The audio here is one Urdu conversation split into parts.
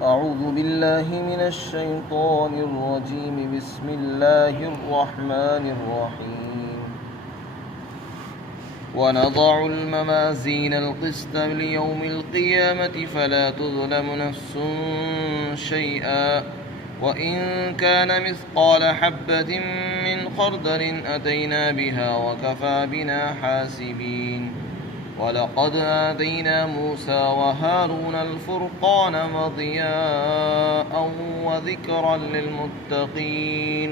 أعوذ بالله من الشيطان الرجيم. بسم الله الرحمن الرحيم. ونضع الموازين القسط ليوم القيامة فلا تظلم نفس شيئا وإن كان مثقال حبة من خردل أتينا بها وكفى بنا حاسبين. وَلَقَدْ آتَيْنَا مُوسَى وَهَارُونَ الْفُرْقَانَ وَضِيَاءً وَذِكْرًا لِلْمُتَّقِينَ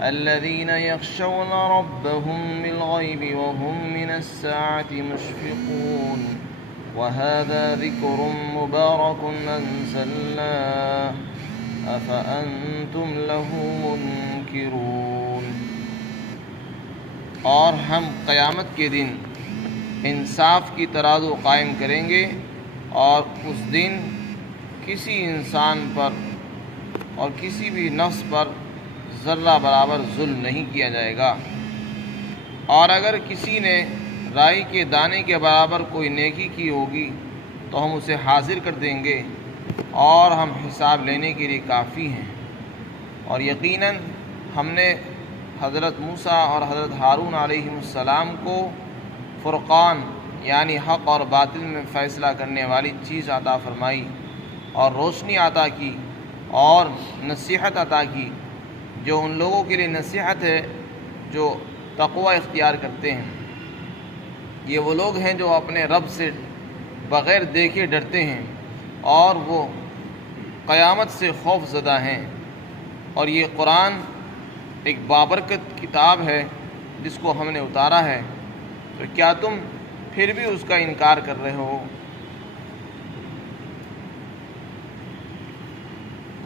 الَّذِينَ يَخْشَوْنَ رَبَّهُم بِالْغَيْبِ وَهُم مِّنَ السَّاعَةِ مُشْفِقُونَ. وَهَذَا ذِكْرٌ مُبَارَكٌ أَنزَلْنَاهُ أَفَأَنتُمْ لَهُ مُنكِرُونَ. اور ہم قیامت کے دن انصاف کی ترازو قائم کریں گے، اور اس دن کسی انسان پر اور کسی بھی نفس پر ذرہ برابر ظلم نہیں کیا جائے گا. اور اگر کسی نے رائی کے دانے کے برابر کوئی نیکی کی ہوگی تو ہم اسے حاضر کر دیں گے، اور ہم حساب لینے کے لیے کافی ہیں. اور یقیناً ہم نے حضرت موسیٰ اور حضرت ہارون علیہ السلام کو فرقان یعنی حق اور باطل میں فیصلہ کرنے والی چیز عطا فرمائی، اور روشنی عطا کی، اور نصیحت عطا کی، جو ان لوگوں کے لیے نصیحت ہے جو تقوی اختیار کرتے ہیں. یہ وہ لوگ ہیں جو اپنے رب سے بغیر دیکھے ڈرتے ہیں، اور وہ قیامت سے خوف زدہ ہیں. اور یہ قرآن ایک بابرکت کتاب ہے جس کو ہم نے اتارا ہے، تو کیا تم پھر بھی اس کا انکار کر رہے ہو؟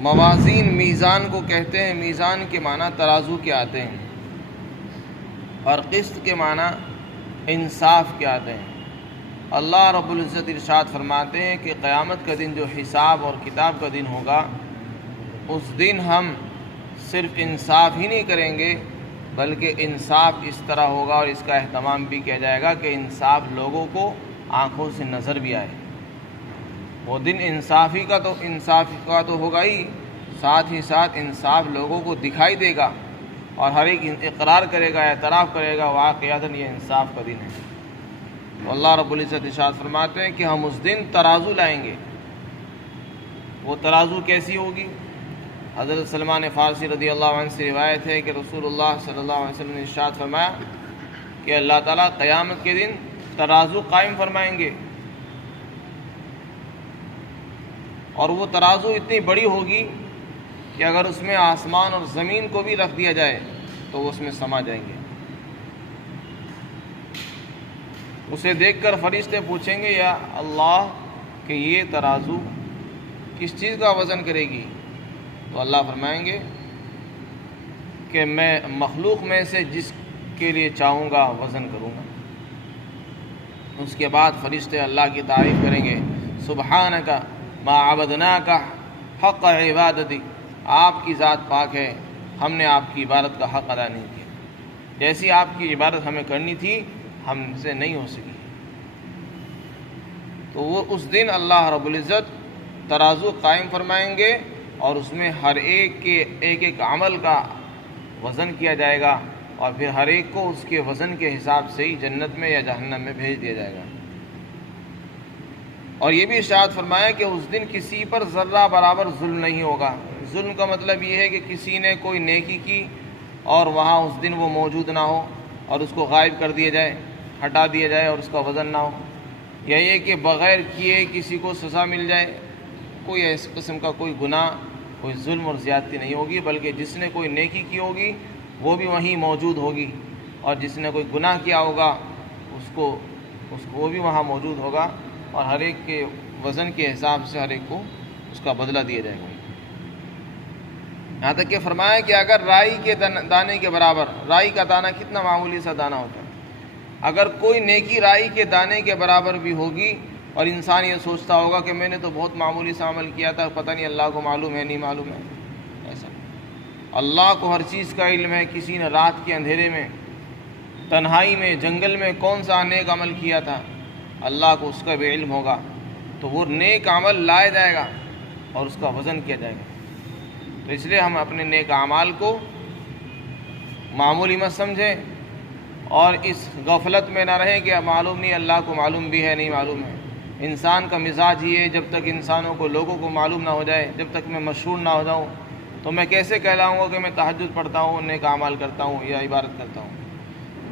موازین میزان کو کہتے ہیں. میزان کے معنی ترازو کے آتے ہیں، اور قسط کے معنی انصاف کے آتے ہیں. اللہ رب العزت ارشاد فرماتے ہیں کہ قیامت کا دن جو حساب اور کتاب کا دن ہوگا، اس دن ہم صرف انصاف ہی نہیں کریں گے، بلکہ انصاف اس طرح ہوگا اور اس کا اہتمام بھی کیا جائے گا کہ انصاف لوگوں کو آنکھوں سے نظر بھی آئے. وہ دن انصاف کا تو ہوگا ہی، ساتھ ہی ساتھ انصاف لوگوں کو دکھائی دے گا، اور ہر ایک اقرار کرے گا، اعتراف کرے گا واقعتاً یہ انصاف کا دن ہے. تو اللہ رب العزت ارشاد فرماتے ہیں کہ ہم اس دن ترازو لائیں گے. وہ ترازو کیسی ہوگی؟ حضرت سلمان فارسی رضی اللہ عنہ سے روایت ہے کہ رسول اللہ صلی اللہ علیہ وسلم نے ارشاد فرمایا کہ اللہ تعالیٰ قیامت کے دن ترازو قائم فرمائیں گے، اور وہ ترازو اتنی بڑی ہوگی کہ اگر اس میں آسمان اور زمین کو بھی رکھ دیا جائے تو وہ اس میں سما جائیں گے. اسے دیکھ کر فرشتے پوچھیں گے یا اللہ کہ یہ ترازو کس چیز کا وزن کرے گی؟ تو اللہ فرمائیں گے کہ میں مخلوق میں سے جس کے لیے چاہوں گا وزن کروں گا. اس کے بعد فرشتے اللہ کی تعریف کریں گے، سبحانک ما عبدناک حق عبادتی، آپ کی ذات پاک ہے، ہم نے آپ کی عبادت کا حق ادا نہیں کیا. جیسی آپ کی عبادت ہمیں کرنی تھی ہم سے نہیں ہو سکی. تو وہ اس دن اللہ رب العزت ترازو قائم فرمائیں گے، اور اس میں ہر ایک کے ایک عمل کا وزن کیا جائے گا، اور پھر ہر ایک کو اس کے وزن کے حساب سے ہی جنت میں یا جہنم میں بھیج دیا جائے گا. اور یہ بھی ارشاد فرمایا کہ اس دن کسی پر ذرہ برابر ظلم نہیں ہوگا. ظلم کا مطلب یہ ہے کہ کسی نے کوئی نیکی کی اور وہاں اس دن وہ موجود نہ ہو، اور اس کو غائب کر دیا جائے، ہٹا دیا جائے، اور اس کا وزن نہ ہو. یا یہ کہ بغیر کیے کسی کو سزا مل جائے. کوئی اس قسم کا کوئی گناہ، کوئی ظلم اور زیادتی نہیں ہوگی، بلکہ جس نے کوئی نیکی کی ہوگی وہ بھی وہیں موجود ہوگی، اور جس نے کوئی گناہ کیا ہوگا اس کو وہ بھی وہاں موجود ہوگا، اور ہر ایک کے وزن کے حساب سے ہر ایک کو اس کا بدلہ دیا جائے گا. یہاں تک کہ فرمایا کہ اگر رائی کے دانے کے برابر، رائی کا دانہ کتنا معمولی سا دانہ ہوتا ہے، اگر کوئی نیکی رائی کے دانے کے برابر بھی ہوگی اور انسان یہ سوچتا ہوگا کہ میں نے تو بہت معمولی سا عمل کیا تھا، پتہ نہیں اللہ کو معلوم ہے نہیں معلوم ہے، ایسا اللہ کو ہر چیز کا علم ہے. کسی نے رات کے اندھیرے میں، تنہائی میں، جنگل میں کون سا نیک عمل کیا تھا، اللہ کو اس کا بھی علم ہوگا. تو وہ نیک عمل لایا جائے گا، اور اس کا وزن کیا جائے گا۔ تو اس لیے ہم اپنے نیک اعمال کو معمولی مت سمجھیں اور اس غفلت میں نہ رہیں کہ معلوم نہیں، اللہ کو معلوم بھی ہے نہیں معلوم ہے۔ انسان کا مزاج یہ ہے، جب تک انسانوں کو لوگوں کو معلوم نہ ہو جائے، جب تک میں مشہور نہ ہو جاؤں تو میں کیسے کہلاؤں گا کہ میں تہجد پڑھتا ہوں، نیک اعمال کرتا ہوں یا عبادت کرتا ہوں۔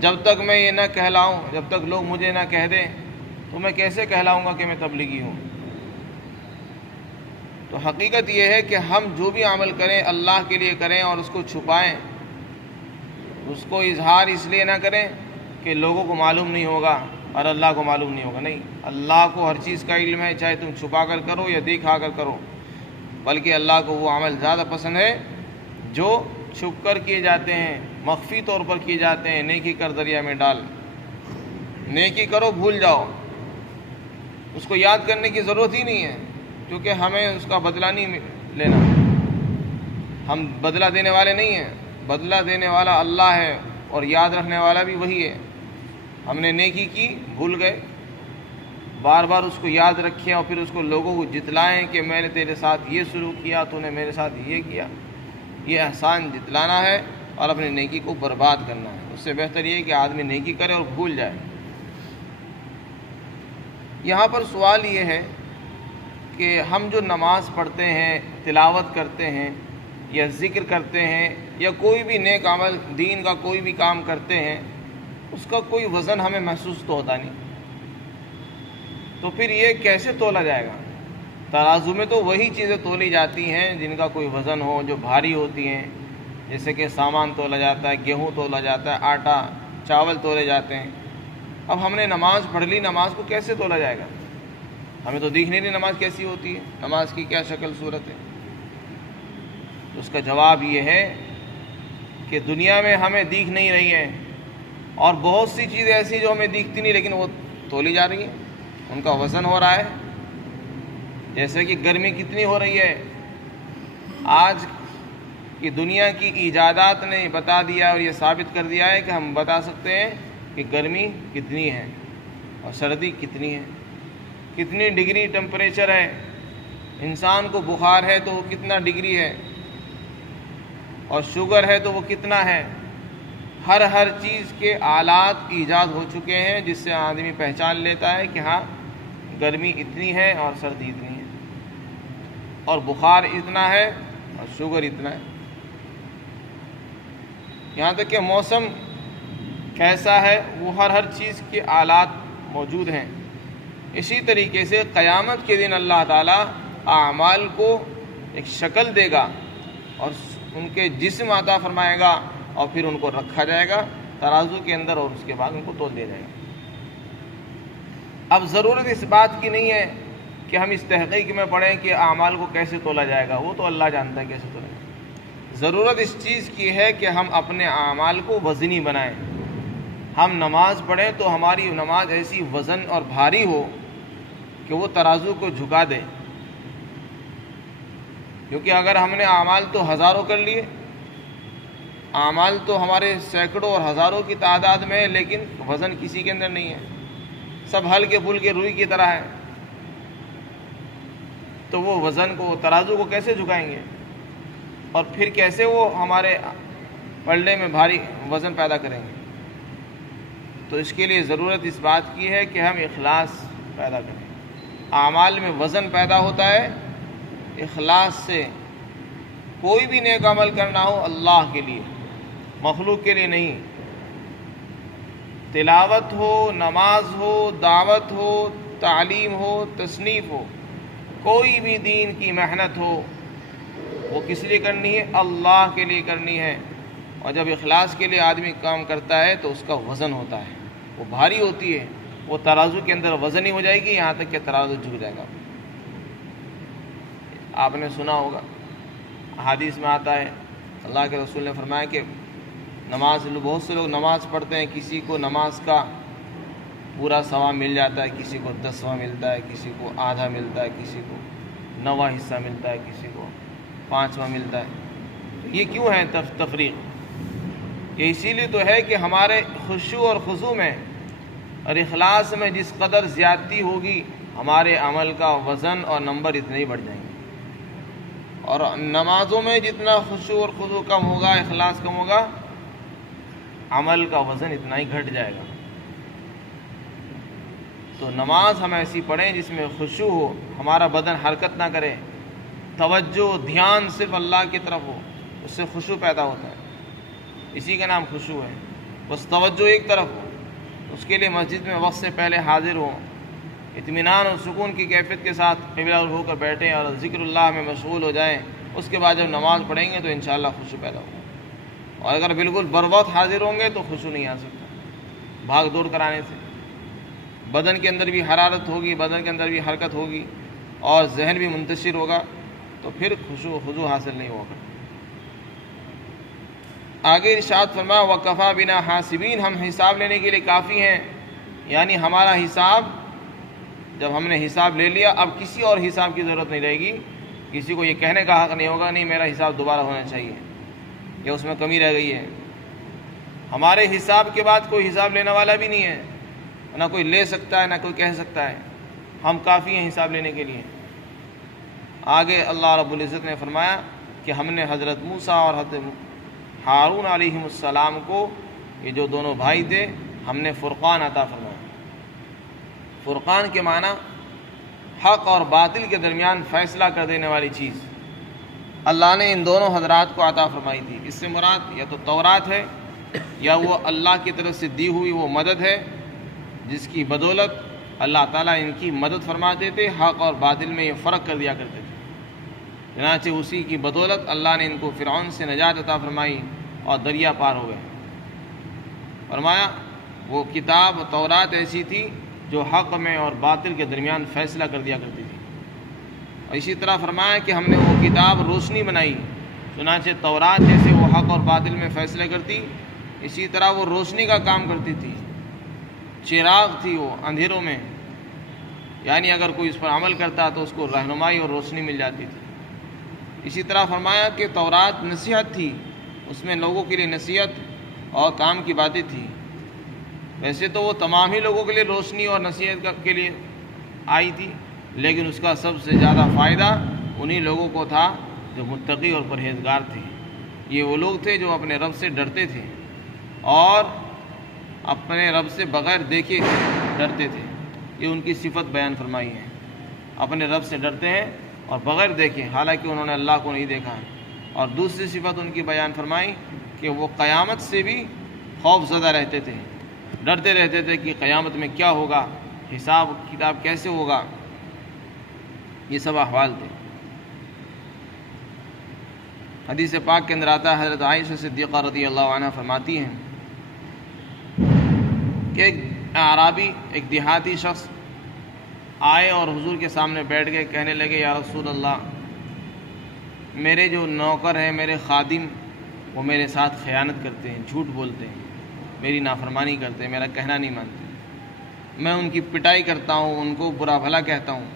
جب تک میں یہ نہ کہلاؤں، جب تک لوگ مجھے نہ کہہ دیں تو میں کیسے کہلاؤں گا کہ میں تبلیغی ہوں۔ تو حقیقت یہ ہے کہ ہم جو بھی عمل کریں اللہ کے لیے کریں اور اس کو چھپائیں، اس کو اظہار اس لیے نہ کریں کہ لوگوں کو معلوم نہیں ہوگا اور اللہ کو معلوم نہیں ہوگا۔ نہیں، اللہ کو ہر چیز کا علم ہے، چاہے تم چھپا کر کرو یا دکھا کر کرو، بلکہ اللہ کو وہ عمل زیادہ پسند ہے جو چھپ کر کیے جاتے ہیں، مخفی طور پر کیے جاتے ہیں۔ نیکی کر دریا میں ڈال، نیکی کرو بھول جاؤ، اس کو یاد کرنے کی ضرورت ہی نہیں ہے، کیونکہ ہمیں اس کا بدلہ نہیں لینا، ہم بدلہ دینے والے نہیں ہیں، بدلہ دینے والا اللہ ہے اور یاد رکھنے والا بھی وہی ہے۔ ہم نے نیکی کی، بھول گئے، بار بار اس کو یاد رکھیں اور پھر اس کو لوگوں کو جتلائیں کہ میں نے تیرے ساتھ یہ سلوک کیا، تو نے میرے ساتھ یہ کیا۔ یہ احسان جتلانا ہے اور اپنی نیکی کو برباد کرنا ہے۔ اس سے بہتر یہ ہے کہ آدمی نیکی کرے اور بھول جائے۔ یہاں پر سوال یہ ہے کہ ہم جو نماز پڑھتے ہیں، تلاوت کرتے ہیں یا ذکر کرتے ہیں یا کوئی بھی نیک عمل دین کا کوئی بھی کام کرتے ہیں، اس کا کوئی وزن ہمیں محسوس تو ہوتا نہیں، تو پھر یہ کیسے تولا جائے گا؟ ترازو میں تو وہی چیزیں تولی جاتی ہیں جن کا کوئی وزن ہو، جو بھاری ہوتی ہیں، جیسے کہ سامان تولا جاتا ہے، گیہوں تولا جاتا ہے، آٹا چاول تولے جاتے ہیں۔ اب ہم نے نماز پڑھ لی، نماز کو کیسے تولا جائے گا؟ ہمیں تو دیکھ نہیں نماز کیسی ہوتی ہے، نماز کی کیا شکل صورت ہے۔ اس کا جواب یہ ہے کہ دنیا میں ہمیں دیکھ نہیں رہی ہے، اور بہت سی چیزیں ایسی جو ہمیں دیکھتی نہیں لیکن وہ تولی جا رہی ہیں، ان کا وزن ہو رہا ہے۔ جیسے کہ گرمی کتنی ہو رہی ہے، آج کی دنیا کی ایجادات نے بتا دیا اور یہ ثابت کر دیا ہے کہ ہم بتا سکتے ہیں کہ گرمی کتنی ہے اور سردی کتنی ہے، کتنی ڈگری ٹمپریچر ہے، انسان کو بخار ہے تو وہ کتنا ڈگری ہے، اور شوگر ہے تو وہ کتنا ہے۔ ہر چیز کے آلات ایجاد ہو چکے ہیں جس سے آدمی پہچان لیتا ہے کہ ہاں گرمی اتنی ہے اور سردی اتنی ہے، اور بخار اتنا ہے اور شوگر اتنا ہے۔ یہاں تک کہ موسم کیسا ہے وہ ہر چیز کے آلات موجود ہیں۔ اسی طریقے سے قیامت کے دن اللہ تعالیٰ اعمال کو ایک شکل دے گا اور ان کے جسم عطا فرمائے گا، اور پھر ان کو رکھا جائے گا ترازو کے اندر، اور اس کے بعد ان کو تول دیا جائے گا۔ اب ضرورت اس بات کی نہیں ہے کہ ہم اس تحقیق میں پڑھیں کہ اعمال کو کیسے تولا جائے گا، وہ تو اللہ جانتا ہے کیسے تولا جائے گا۔ ضرورت اس چیز کی ہے کہ ہم اپنے اعمال کو وزنی بنائیں۔ ہم نماز پڑھیں تو ہماری نماز ایسی وزن اور بھاری ہو کہ وہ ترازو کو جھکا دے، کیونکہ اگر ہم نے اعمال تو ہزاروں کر لیے، اعمال تو ہمارے سینکڑوں اور ہزاروں کی تعداد میں ہے، لیکن وزن کسی کے اندر نہیں ہے، سب ہلکے پھلکے روئی کی طرح ہے، تو وہ وزن کو، ترازو کو کیسے جھکائیں گے، اور پھر کیسے وہ ہمارے پلڑے میں بھاری وزن پیدا کریں گے؟ تو اس کے لیے ضرورت اس بات کی ہے کہ ہم اخلاص پیدا کریں۔ اعمال میں وزن پیدا ہوتا ہے اخلاص سے۔ کوئی بھی نیک عمل کرنا ہو اللہ کے لیے، مخلوق کے لیے نہیں۔ تلاوت ہو، نماز ہو، دعوت ہو، تعلیم ہو، تصنیف ہو، کوئی بھی دین کی محنت ہو، وہ کس لیے کرنی ہے؟ اللہ کے لیے کرنی ہے۔ اور جب اخلاص کے لیے آدمی کام کرتا ہے تو اس کا وزن ہوتا ہے، وہ بھاری ہوتی ہے، وہ ترازو کے اندر وزن ہی ہو جائے گی، یہاں تک کہ ترازو جھک جائے گا۔ آپ نے سنا ہوگا، حدیث میں آتا ہے، اللہ کے رسول نے فرمایا کہ بہت سے لوگ نماز پڑھتے ہیں، کسی کو نماز کا پورا ثواب مل جاتا ہے، کسی کو 10واں ملتا ہے، کسی کو آدھا ملتا ہے، کسی کو 9واں حصہ ملتا ہے، کسی کو 5واں ملتا ہے۔ یہ کیوں ہے تفریق؟ یہ اسی لیے تو ہے کہ ہمارے خشوع اور خضوع میں اور اخلاص میں جس قدر زیادتی ہوگی، ہمارے عمل کا وزن اور نمبر اتنے ہی بڑھ جائیں گے۔ اور نمازوں میں جتنا خشوع اور خضوع کم ہوگا، اخلاص کم ہوگا، عمل کا وزن اتنا ہی گھٹ جائے گا۔ تو نماز ہم ایسی پڑھیں جس میں خشوع ہو، ہمارا بدن حرکت نہ کرے، توجہ دھیان صرف اللہ کی طرف ہو، اس سے خشوع پیدا ہوتا ہے، اسی کا نام خشوع ہے۔ بس توجہ ایک طرف ہو، اس کے لیے مسجد میں وقت سے پہلے حاضر ہوں، اطمینان اور سکون کی کیفیت کے ساتھ قبلہ ہو کر بیٹھیں اور ذکر اللہ میں مشغول ہو جائیں۔ اس کے بعد جب نماز پڑھیں گے تو انشاءاللہ خشوع پیدا ہوگا۔ اور اگر بالکل بر وقت حاضر ہوں گے تو خشوع نہیں آ سکتا۔ بھاگ دوڑ کرانے سے بدن کے اندر بھی حرارت ہوگی، بدن کے اندر بھی حرکت ہوگی اور ذہن بھی منتشر ہوگا، تو پھر خشوع خضوع حاصل نہیں ہوگا۔ آگے ارشاد فرمایا وَكَفَى بِنَا حَاسِبِينَ، ہم حساب لینے کے لیے کافی ہیں، یعنی ہمارا حساب، جب ہم نے حساب لے لیا اب کسی اور حساب کی ضرورت نہیں رہے گی، کسی کو یہ کہنے کا حق نہیں ہوگا نہیں میرا حساب دوبارہ ہونا چاہیے یا اس میں کمی رہ گئی ہے۔ ہمارے حساب کے بعد کوئی حساب لینے والا بھی نہیں ہے، نہ کوئی لے سکتا ہے نہ کوئی کہہ سکتا ہے، ہم کافی ہیں حساب لینے کے لیے۔ آگے اللہ رب العزت نے فرمایا کہ ہم نے حضرت موسیٰ اور حضرت ہارون علیہ السلام کو، یہ جو دونوں بھائی تھے، ہم نے فرقان عطا فرمایا۔ فرقان کے معنی حق اور باطل کے درمیان فیصلہ کر دینے والی چیز اللہ نے ان دونوں حضرات کو عطا فرمائی تھی۔ اس سے مراد یا تو تورات ہے یا وہ اللہ کی طرف سے دی ہوئی وہ مدد ہے جس کی بدولت اللہ تعالیٰ ان کی مدد فرماتے تھے، حق اور باطل میں یہ فرق کر دیا کرتے تھے۔ چنانچہ اسی کی بدولت اللہ نے ان کو فرعون سے نجات عطا فرمائی اور دریا پار ہو گئے۔ فرمایا وہ کتاب تورات ایسی تھی جو حق میں اور باطل کے درمیان فیصلہ کر دیا کرتی تھی۔ اور اسی طرح فرمایا کہ ہم نے وہ کتاب روشنی بنائی، چنانچہ تورات جیسے وہ حق اور باطل میں فیصلے کرتی، اسی طرح وہ روشنی کا کام کرتی تھی، چراغ تھی وہ اندھیروں میں، یعنی اگر کوئی اس پر عمل کرتا تو اس کو رہنمائی اور روشنی مل جاتی تھی۔ اسی طرح فرمایا کہ تورات نصیحت تھی، اس میں لوگوں کے لیے نصیحت اور کام کی باتیں تھی۔ ویسے تو وہ تمام ہی لوگوں کے لیے روشنی اور نصیحت کے لیے آئی تھی، لیکن اس کا سب سے زیادہ فائدہ انہی لوگوں کو تھا جو متقی اور پرہیزگار تھے۔ یہ وہ لوگ تھے جو اپنے رب سے ڈرتے تھے اور اپنے رب سے بغیر دیکھے ڈرتے تھے، یہ ان کی صفت بیان فرمائی ہے۔ اپنے رب سے ڈرتے ہیں اور بغیر دیکھے، حالانکہ انہوں نے اللہ کو نہیں دیکھا ہے۔ اور دوسری صفت ان کی بیان فرمائی کہ وہ قیامت سے بھی خوف زدہ رہتے تھے، ڈرتے رہتے تھے کہ قیامت میں کیا ہوگا، حساب کتاب کیسے ہوگا، یہ سب احوال تھے۔ حدیث پاک کے اندر آتا ہے، حضرت عائشہ صدیقہ رضی اللہ عنہ فرماتی ہیں کہ ایک اعرابی، ایک دیہاتی شخص آئے اور حضور کے سامنے بیٹھ گئے، کہنے لگے یا رسول اللہ، میرے جو نوکر ہیں، میرے خادم، وہ میرے ساتھ خیانت کرتے ہیں، جھوٹ بولتے ہیں، میری نافرمانی کرتے ہیں، میرا کہنا نہیں مانتے، میں ان کی پٹائی کرتا ہوں، ان کو برا بھلا کہتا ہوں،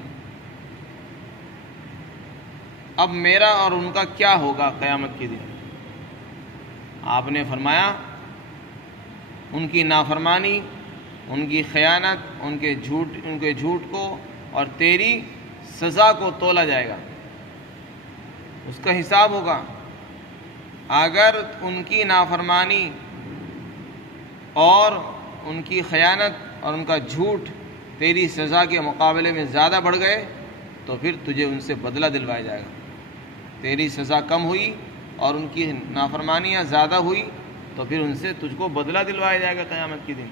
اب میرا اور ان کا کیا ہوگا قیامت کے دن؟ آپ نے فرمایا ان کی نافرمانی، ان کی خیانت، ان کے جھوٹ کو اور تیری سزا کو تولا جائے گا، اس کا حساب ہوگا۔ اگر ان کی نافرمانی اور ان کی خیانت اور ان کا جھوٹ تیری سزا کے مقابلے میں زیادہ بڑھ گئے تو پھر تجھے ان سے بدلہ دلوایا جائے گا۔ تیری سزا کم ہوئی اور ان کی نافرمانیاں زیادہ ہوئی تو پھر ان سے تجھ کو بدلہ دلوایا جائے گا قیامت کے دن۔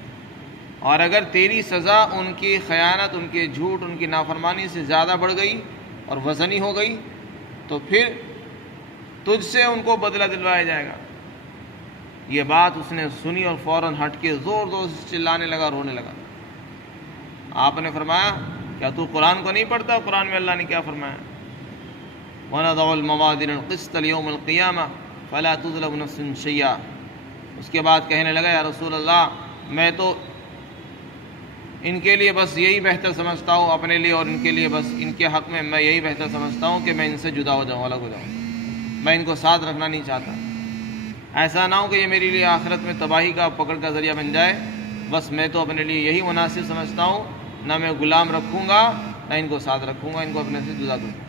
اور اگر تیری سزا ان کی خیانت، ان کے جھوٹ، ان کی نافرمانی سے زیادہ بڑھ گئی اور وزنی ہو گئی تو پھر تجھ سے ان کو بدلہ دلوایا جائے گا۔ یہ بات اس نے سنی اور فوراً ہٹ کے زور زور سے چلانے لگا، رونے لگا۔ آپ نے فرمایا کیا تو قرآن کو نہیں پڑھتا؟ قرآن میں اللہ نے کیا فرمایا؟ وَنَضَعُ الْمَوَازِينَ الْقِسْطَ لِيَوْمِ الْقِيَامَةِ فَلَا تُظْلَمُ نَفْسٌ شَيْئًا۔ اس کے بعد کہنے لگا یا رسول اللہ، میں تو ان کے لیے بس یہی بہتر سمجھتا ہوں، اپنے لیے اور ان کے لیے بس ان کے حق میں میں یہی بہتر سمجھتا ہوں کہ میں ان سے جدا ہو جاؤں، الگ ہو جاؤں، میں ان کو ساتھ رکھنا نہیں چاہتا۔ ایسا نہ ہو کہ یہ میرے لیے آخرت میں تباہی کا پکڑ کا ذریعہ بن جائے۔ بس میں تو اپنے لیے یہی مناسب سمجھتا ہوں، نہ میں غلام رکھوں گا نہ ان کو ساتھ رکھوں گا، ان کو اپنے سے جدا کروں گا۔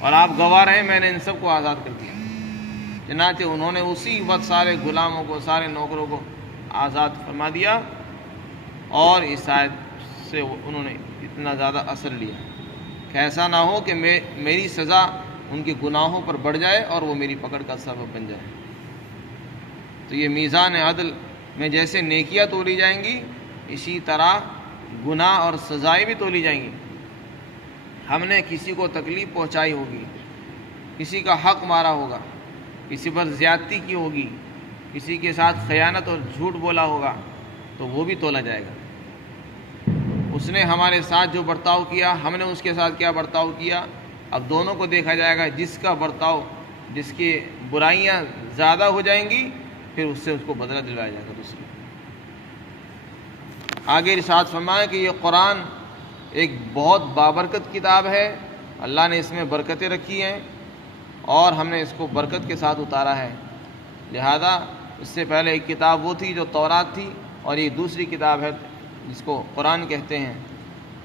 اور آپ گواہ رہے میں نے ان سب کو آزاد کر دیا۔ چنانچہ انہوں نے اسی وقت سارے غلاموں کو، سارے نوکروں کو آزاد فرما دیا، اور اس آیت سے انہوں نے اتنا زیادہ اثر لیا کہ ایسا نہ ہو کہ میری سزا ان کے گناہوں پر بڑھ جائے اور وہ میری پکڑ کا سبب بن جائے۔ تو یہ میزان عدل میں جیسے نیکیاں تولی جائیں گی، اسی طرح گناہ اور سزائیں بھی تولی جائیں گی۔ ہم نے کسی کو تکلیف پہنچائی ہوگی، کسی کا حق مارا ہوگا، کسی پر زیادتی کی ہوگی، کسی کے ساتھ خیانت اور جھوٹ بولا ہوگا، تو وہ بھی تولا جائے گا۔ اس نے ہمارے ساتھ جو برتاؤ کیا، ہم نے اس کے ساتھ کیا برتاؤ کیا، اب دونوں کو دیکھا جائے گا۔ جس کا برتاؤ، جس کی برائیاں زیادہ ہو جائیں گی، پھر اس سے اس کو بدلہ دلوایا جائے گا دوسرے۔ آگے ارشاد فرمایا کہ یہ قرآن ایک بہت بابرکت کتاب ہے، اللہ نے اس میں برکتیں رکھی ہیں، اور ہم نے اس کو برکت کے ساتھ اتارا ہے۔ لہذا اس سے پہلے ایک کتاب وہ تھی جو تورات تھی، اور یہ دوسری کتاب ہے جس کو قرآن کہتے ہیں۔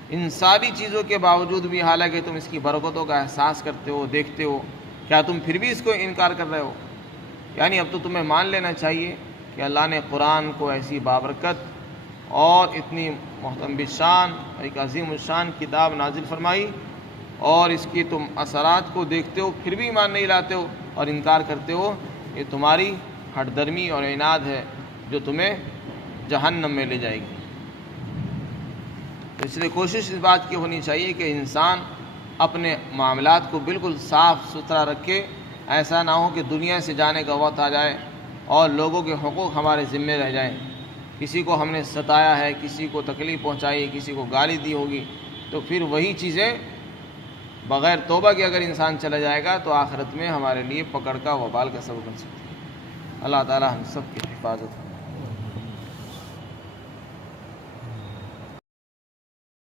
ان ساری چیزوں کے باوجود بھی حالانکہ تم اس کی برکتوں کا احساس کرتے ہو، دیکھتے ہو، کیا تم پھر بھی اس کو انکار کر رہے ہو؟ یعنی اب تو تمہیں مان لینا چاہیے کہ اللہ نے قرآن کو ایسی بابرکت اور اتنی محترم شان، ایک عظیم الشان کتاب نازل فرمائی، اور اس کی تم اثرات کو دیکھتے ہو پھر بھی ایمان نہیں لاتے ہو اور انکار کرتے ہو، یہ تمہاری ہٹ درمی اور عناد ہے جو تمہیں جہنم میں لے جائے گی۔ تو اس لیے کوشش اس بات کی ہونی چاہیے کہ انسان اپنے معاملات کو بالکل صاف ستھرا رکھے، ایسا نہ ہو کہ دنیا سے جانے کا وقت آ جائے اور لوگوں کے حقوق ہمارے ذمے رہ جائیں۔ کسی کو ہم نے ستایا ہے، کسی کو تکلیف پہنچائی، کسی کو گالی دی ہوگی، تو پھر وہی چیزیں بغیر توبہ کے اگر انسان چلا جائے گا تو آخرت میں ہمارے لیے پکڑ کا وبال کا سبب بن سکتی ہے۔ اللہ تعالی ہم سب کی حفاظت